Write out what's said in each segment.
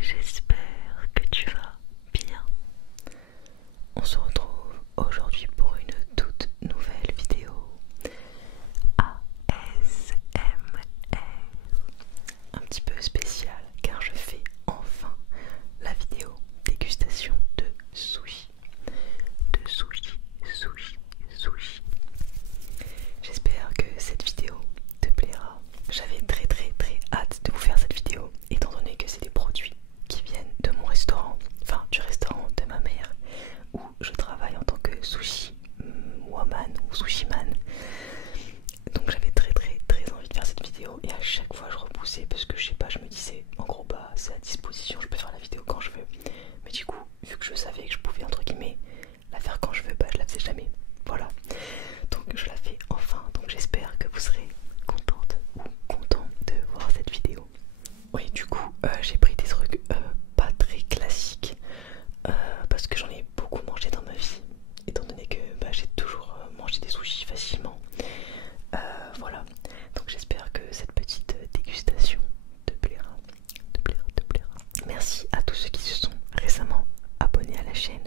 j'espère que tu vas bien. On se retrouve aujourd'hui pour une toute nouvelle vidéo ASMR. Un petit peu spéciale car je fais enfin la vidéo dégustation de sushi. De sushi, sushi, sushi. J'espère que cette vidéo te plaira. J'avais très hâte de vous faire cette vidéo étant donné que c'est des produits qui viennent de mon restaurant, enfin du restaurant de ma mère où je travaille en tant que sushi woman ou sushi man. Donc j'avais très envie de faire cette vidéo et à chaque fois je repoussais parce que je sais pas, je me disais en gros bah c'est à disposition, je peux faire la vidéo quand je veux. Mais du coup vu que je savais que je pouvais entre guillemets la faire quand je veux, bah je la faisais jamais. Voilà. Donc je la fais enfin, donc j'espère que vous serez contente ou content de voir cette vidéo. Oui, du coup j'ai pris des trucs pas très classiques parce que j'en ai beaucoup mangé dans ma vie étant donné que bah, j'ai toujours mangé des sushis facilement. Voilà, donc j'espère que cette petite dégustation te plaira, te plaira, te plaira. Merci à tous ceux qui se sont récemment abonnés à la chaîne.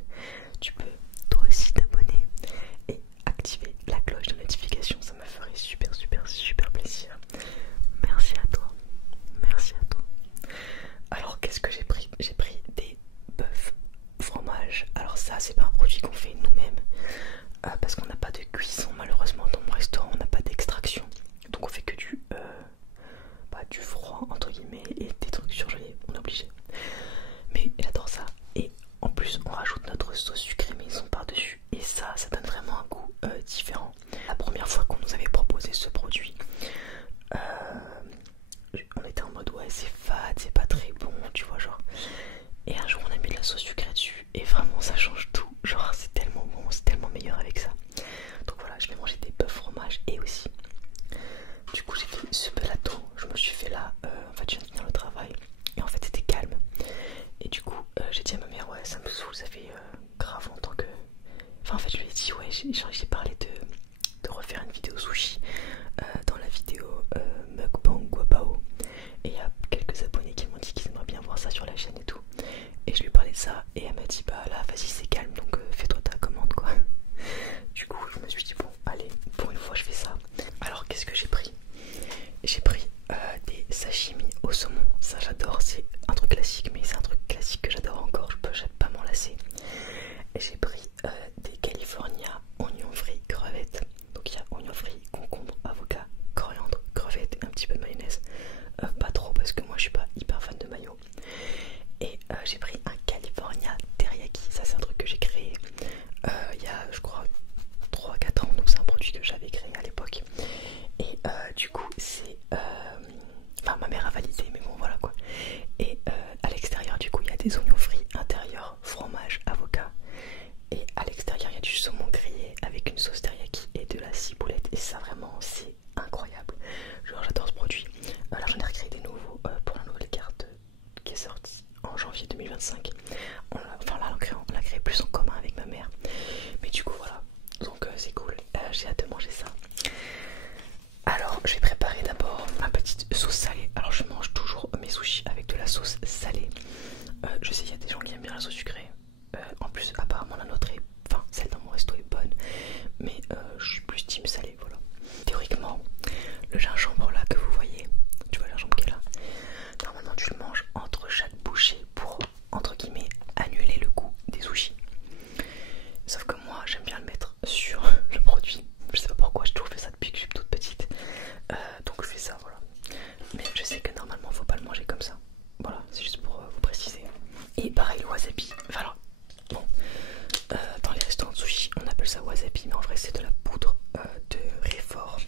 Tu peux toi aussi t'abonner et activer la cloche de notification, ça me ferait super plaisir. Merci à toi, merci à toi. Alors qu'est-ce que j'ai pris? J'ai pris des bœufs fromage. Alors ça c'est pas un produit qu'on fait nous-mêmes parce qu'on n'a pas de cuisson malheureusement dans mon restaurant, on n'a pas d'extraction. Donc on fait que du froid entre guillemets et des trucs surgelés, on est obligé. Mais j'adore ça. Et en plus on rajoute notre sauce sucrée maison par-dessus. Et ça donne vraiment un goût différent. La première fois qu'on nous avait proposé ce produit, on était en mode ouais c'est fade, c'est pas très bon, tu vois genre. Et un jour on a mis de la sauce sucrée dessus et vraiment ça change tout. Genre c'est tellement bon, c'est tellement meilleur avec ça. Donc voilà, je vais manger des bœufs fromage et aussi. Du coup j'ai fait ce plateau, je me suis fait là, en fait je viens de finir le travail. Et en fait c'était calme. Et du coup j'ai dit à ma mère ouais ça me saoule, ça fait grave longtemps que... Enfin en fait je lui ai dit ouais j'ai parlé de refaire une vidéo sushi dans la vidéo Mukbang Guabao. Et il y a quelques abonnés qui m'ont dit qu'ils aimeraient bien voir ça sur la chaîne et tout. Et je lui ai parlé de ça et elle m'a dit bah là vas-y c'est calme donc fais-toi ta commande quoi. Du coup je me suis dit bon allez pour une fois je fais ça. Alors qu'est-ce que j'ai pris? J'ai pris des sashimi au saumon. Ça j'adore, c'est un truc classique mais c'est un truc classique que j'adore encore, je peux pas m'en lasser. Et j'ai pris des California oignons frits crevettes. Donc il y a oignons frits, concombre, avocat, coriandre, crevettes et un petit peu de mayonnaise. Pas trop parce que moi je suis pas hyper fan de mayo. Et j'ai pris un California teriyaki. Ça c'est un truc que j'ai créé il y a je crois 3-4 ans. Donc c'est un produit que j'avais créé à l'époque. Et du coup c'est... Enfin ma mère a validé mais bon voilà quoi. Et à l'extérieur du coup il y a des oignons frits, intérieur fromage, avocat. Et à l'extérieur il y a du saumon grillé avec une sauce teriyaki et de la ciboulette. Et ça vraiment c'est incroyable. Genre j'adore ce produit. Là j'en ai recréé des nouveaux pour la nouvelle carte qui est sortie en janvier 2025. Enfin là on l'a créé plus en commun avec ma mère. Mais du coup voilà. Donc c'est cool. J'ai hâte de manger ça. Alors je vais préparer d'abord ma petite sauce salée. Alors je mange toujours mes sushis avec de la sauce salée. Je sais qu'il y a des gens qui aiment bien la sauce sucrée. En plus apparemment la nôtre est... Enfin celle dans mon resto est bonne. Mais je suis plus team salée, voilà. Théoriquement le gingembre là que vous voyez, tu vois le gingembre qui est là, normalement tu le manges entre chaque bouchée pour entre guillemets annuler le goût des sushis. Sauf que moi j'aime bien le mettre sur le produit. Je sais pas pourquoi, j'ai toujours fait ça depuis que je suis toute petite. Donc je fais ça, voilà. Mais je sais que normalement faut pas le manger comme ça. Voilà, c'est juste pour vous préciser. Et pareil le wasabi. Enfin alors, bon, dans les restaurants de sushi on appelle ça wasabi, mais en vrai c'est de la poudre de réfort.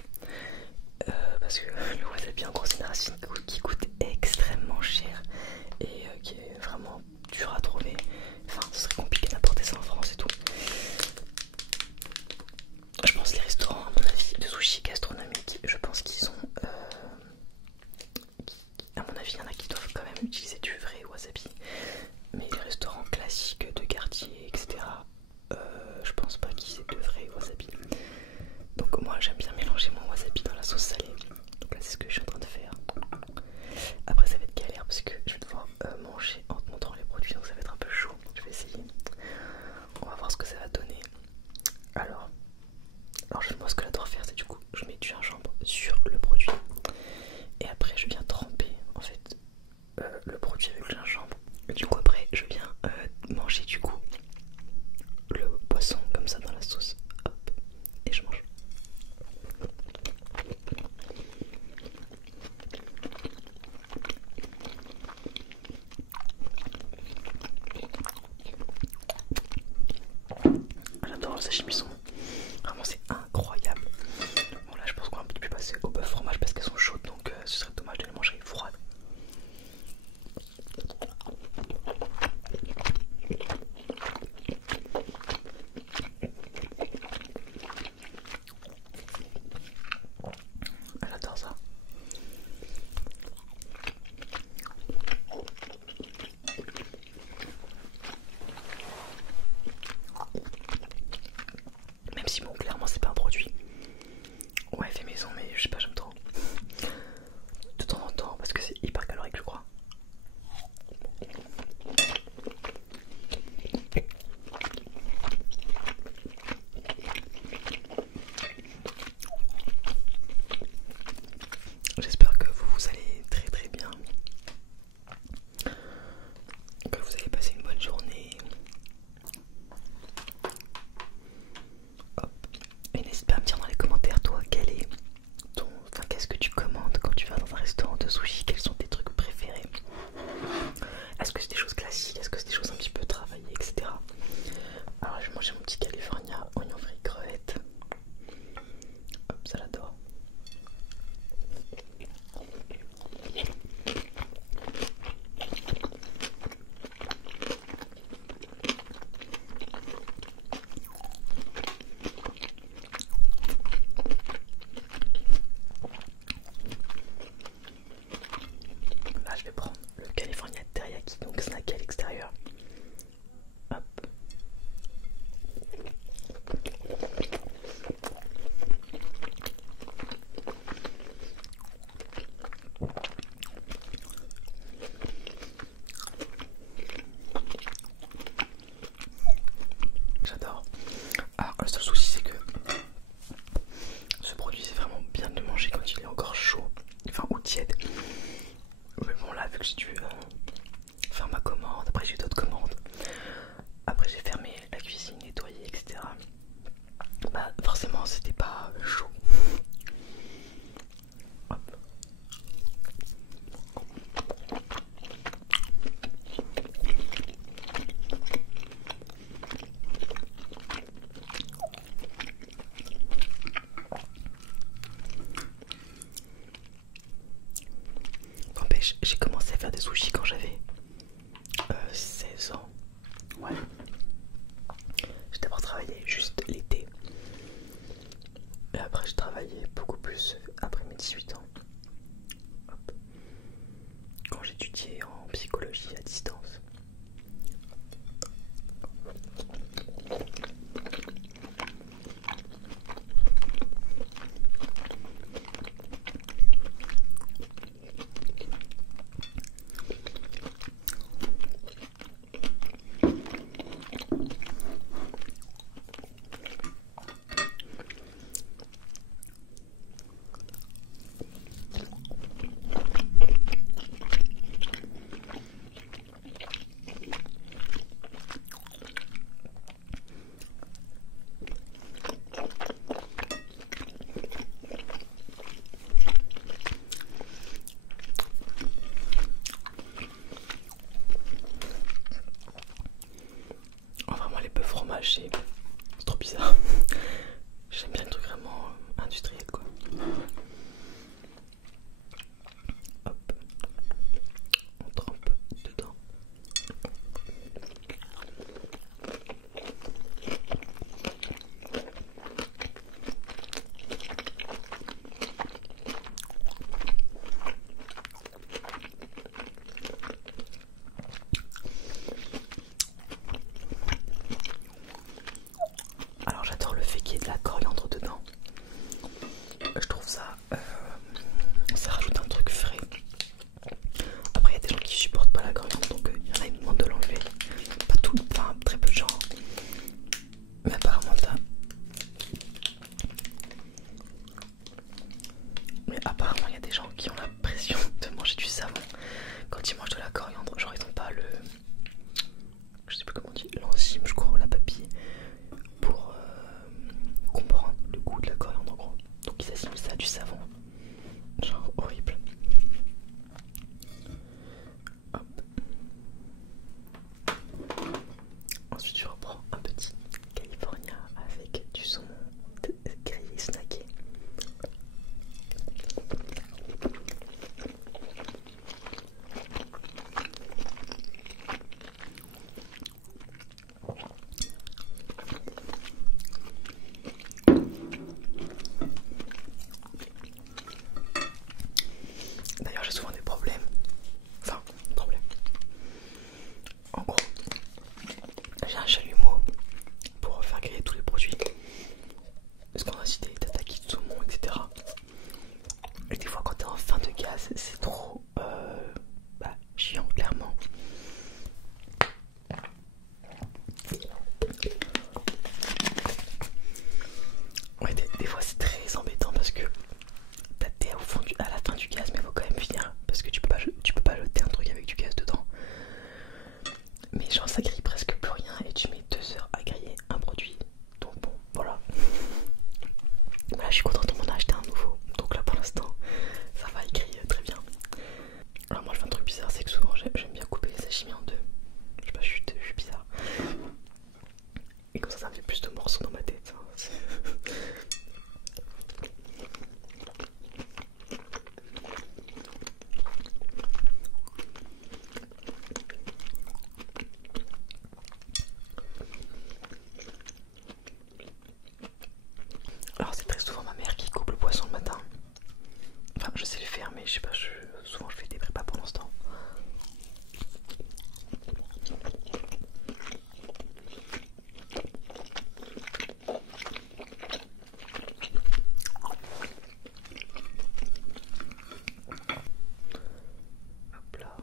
Parce que le wasabi en gros c'est une racine qui coûte extrêmement cher et qui est vraiment dur à trouver. Enfin ce serait compliqué d'apporter ça en France et tout. Je pense que les restaurants à mon avis de sushi gastronomique, je pense qu'ils ont à mon avis il y en a qui doivent quand même utiliser du vrai wasabi. Mais les restaurants classiques de quartier etc, je pense pas qu'ils aient de vrai wasabi. Donc moi j'aime bien mélanger mon wasabi dans la sauce salée. Donc là c'est ce que je suis en train de faire. Après ça va être galère parce que je vais devoir manger en régimes, ils sont vraiment, c'est incroyable. Bon là je pense qu'on va un petit peu passer au bœuf fromage parce qu'elles sont chaudes, donc ce serait dommage de les manger froides. J'adore ça. Même si bon, clairement c'est pas un produit ouais fait maison, mais je sais pas, j'aime trop de temps en temps parce que c'est hyper calorique je crois. J'espère que vous allez très très bien, que vous allez passer une bonne journée. Hop. Et n'hésite pas à me dire dans les commentaires toi quel est ton... Enfin qu'est-ce que tu commandes quand tu vas dans un restaurant de sushi, quels sont tes trucs préférés. Est-ce que c'est des choses classiques, est-ce que c'est des choses un petit peu travaillées, etc. Alors je vais manger mon petit California, oignon frit, crevettes. Hop, ça j'adore. Là je vais prendre le California teriyaki, donc snacké à l'extérieur. Hop. J'adore. Alors le seul souci c'est que ce produit c'est vraiment bien de le manger quand il est encore chaud, enfin ou tiède. Mais bon là vu que j'ai dû faire ma commande, après j'ai d'autres commandes, après j'ai fermé la cuisine, nettoyé, etc. Bah forcément c'était pas chaud. Hop. N'empêche, j'ai commencé à faire des sushis quand j'avais 16 ans. Ouais. J'ai d'abord travaillé juste l'été. Et après, j'ai travaillé beaucoup plus après mes 18 ans. Hop. Quand j'étudiais en psychologie à distance. Oh, vraiment, les bœufs fromage, c'est trop bizarre. J'aime bien le truc vraiment industriel, quoi. Hop, on trempe dedans. Alors j'adore le fait qu'il y ait de la coriandre dedans. Je trouve ça, ça rajoute un truc frais. Après il y a des gens qui supportent pas la coriandre, donc il y en a qui demandent de l'enlever. Pas tout, enfin très peu de gens. Mais apparemment il y a des gens qui ont l'impression de manger du savon quand ils mangent de la coriandre. Genre ils n'ont pas le... Je sais plus comment on dit, l'enzyme je crois, ou la papille pour comprendre le goût de la coriandre en gros. Donc ils assimilent ça à du savon. Genre horrible. Hop. Ensuite je reprends un petit California avec mais genre ça grille presque plus rien et tu mets 2 heures à griller un produit. Donc bon, voilà. Voilà, je suis contente, on m'en a acheté un nouveau. Donc là pour l'instant, ça va, il grille très bien. Alors moi je fais un truc bizarre, c'est que souvent j'aime bien couper les sashimi en deux. Je sais pas, je suis bizarre. Et comme ça me fait plus de morceaux dans ma tête. Hein. Alors c'est très souvent ma mère qui coupe le poisson le matin. Enfin je sais le faire mais je sais pas, souvent je fais des prépas pour l'instant. Hop là.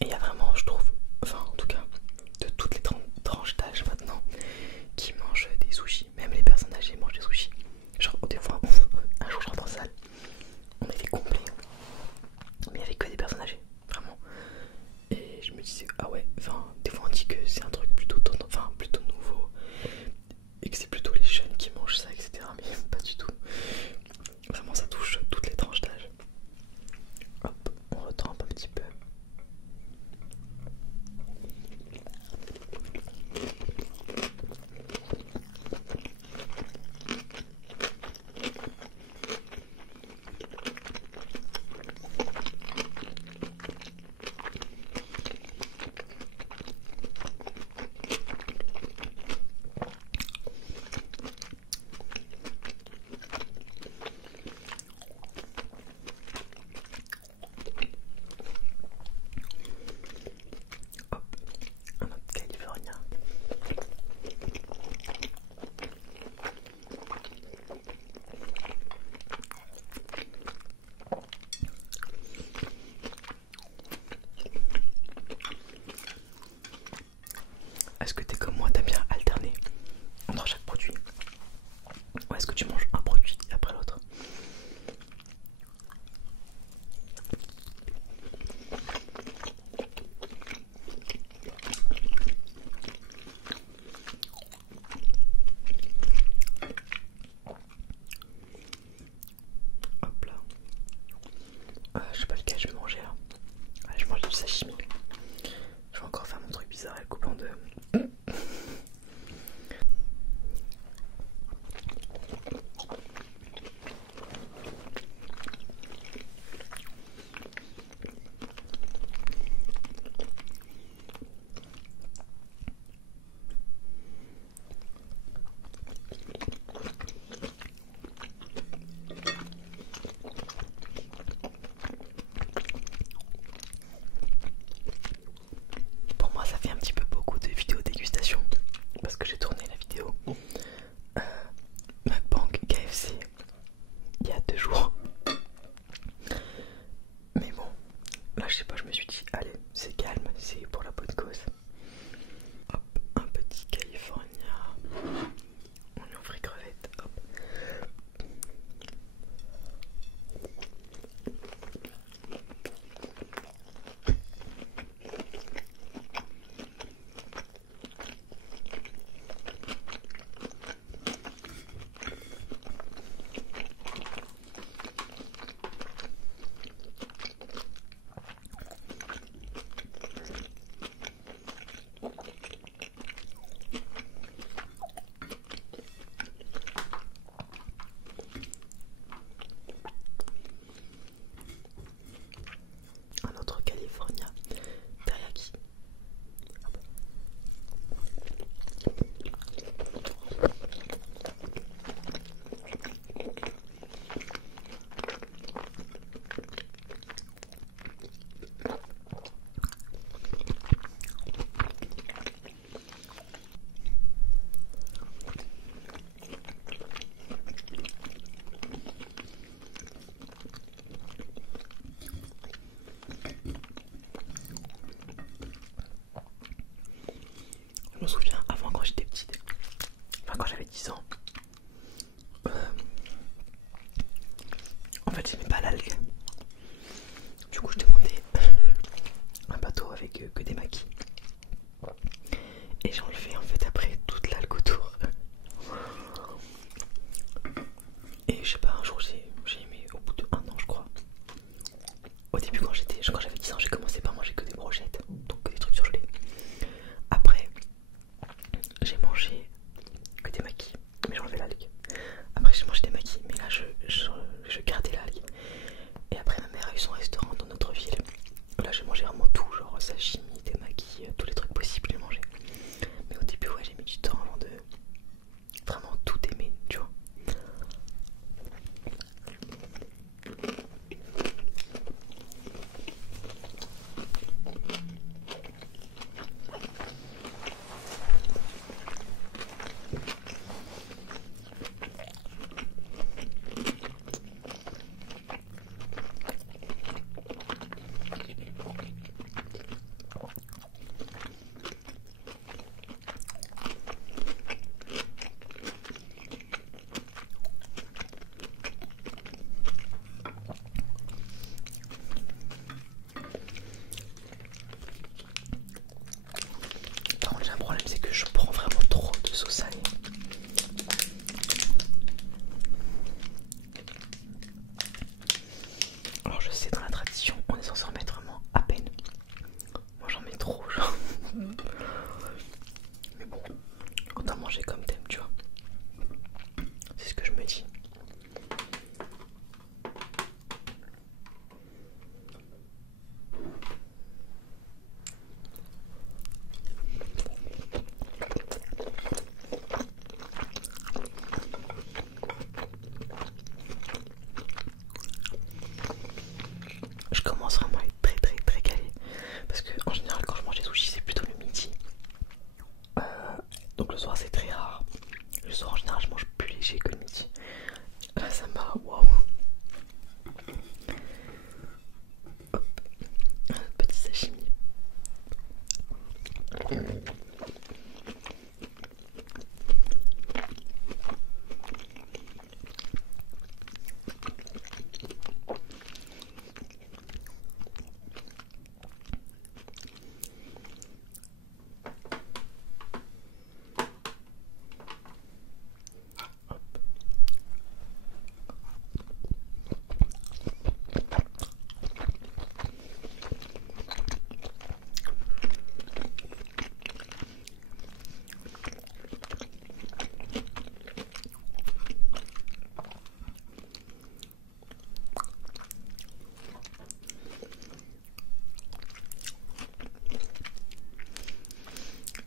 Et il y a vraiment, je trouve, enfin en tout cas, de toutes les tranches d'âge maintenant, qui mangent des sushis. Même les personnes âgées mangent des sushis. Genre des fois, un jour je rentre en salle, on était complet, mais il n'y avait que des personnes âgées, vraiment. Et je me disais, ah ouais, enfin, des fois on dit que c'est un truc plutôt, plutôt nouveau, et que c'est plutôt les jeunes qui mangent ça, etc. Mais pas du tout. Vraiment, ça touche toutes les tranches d'âge. Hop, on retrempe un petit peu. Hop, un autre californien. Est-ce que t'es comme moi, t'aimes bien alterner entre chaque produit? Ou est-ce que tu manges un produit après l'autre? Hop là. Je sais pas lequel je vais manger là. Allez, je mange du sashimi. Je vais encore faire mon truc bizarre et le couper en deux. manger comme t'aimes, tu vois. C'est ce que je me dis. Je commence vraiment à être très calé parce que en général quand je mange des sushis c'est plutôt le midi. Donc le soir c'est très rare. Le soir en général je mange plus léger que le midi. Là ça m'a waouh. Hop, un petit sashimi.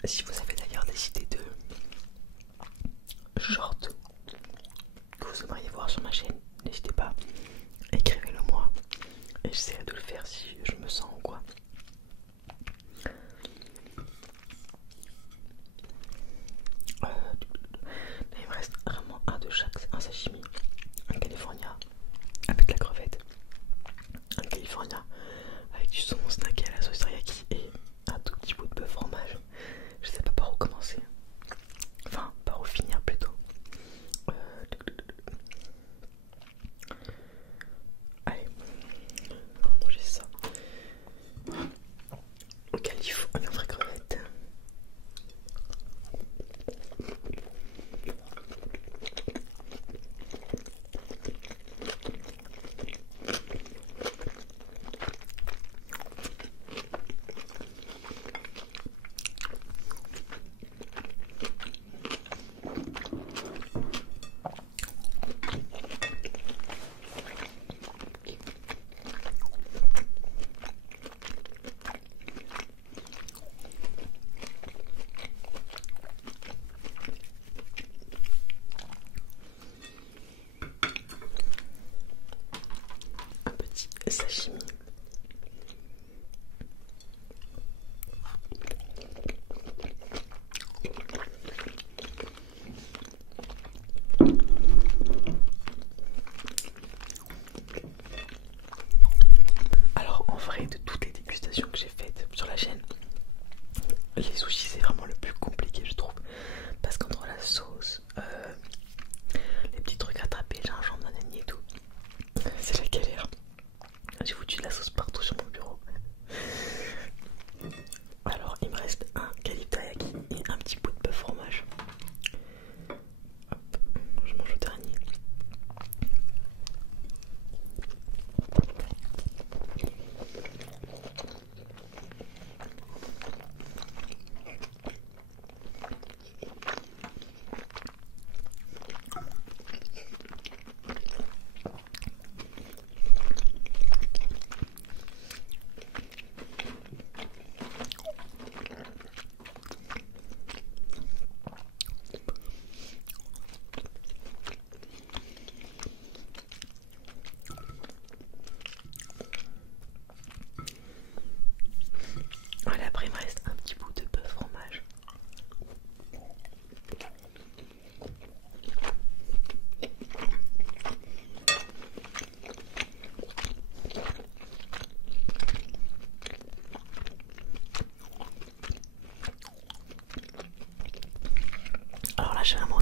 Si vous avez d'ailleurs des idées de shorts que vous aimeriez voir sur ma chaîne, n'hésitez pas, écrivez-le moi et j'essaierai de le faire si je me sens ou quoi. Là, il me reste vraiment un de chaque, un sashimi, un california avec la crevette, un california avec du saumon snacké à la sauce teriyaki et un tout petit bout de bœuf fromage. Je sais pas par où commencer, enfin par où finir plutôt. Allez, on va manger ça. Au calife, oignon frais crevette. Sashimi. Alors en vrai de toutes les dégustations que j'ai faites sur la chaîne, les sushis c'est vraiment le plus compliqué je trouve parce qu'entre la sauce, les petits trucs à taper, gingembre, nanani et tout, c'est la galère. J'ai foutu de la sauce partout sur mon bureau. Alors il me reste un calife teriyaki et un petit bout de bœuf fromage. Hop, je mange au dernier. Voilà, après il me reste un petit bout de bœuf fromage. Alors là j'ai vraiment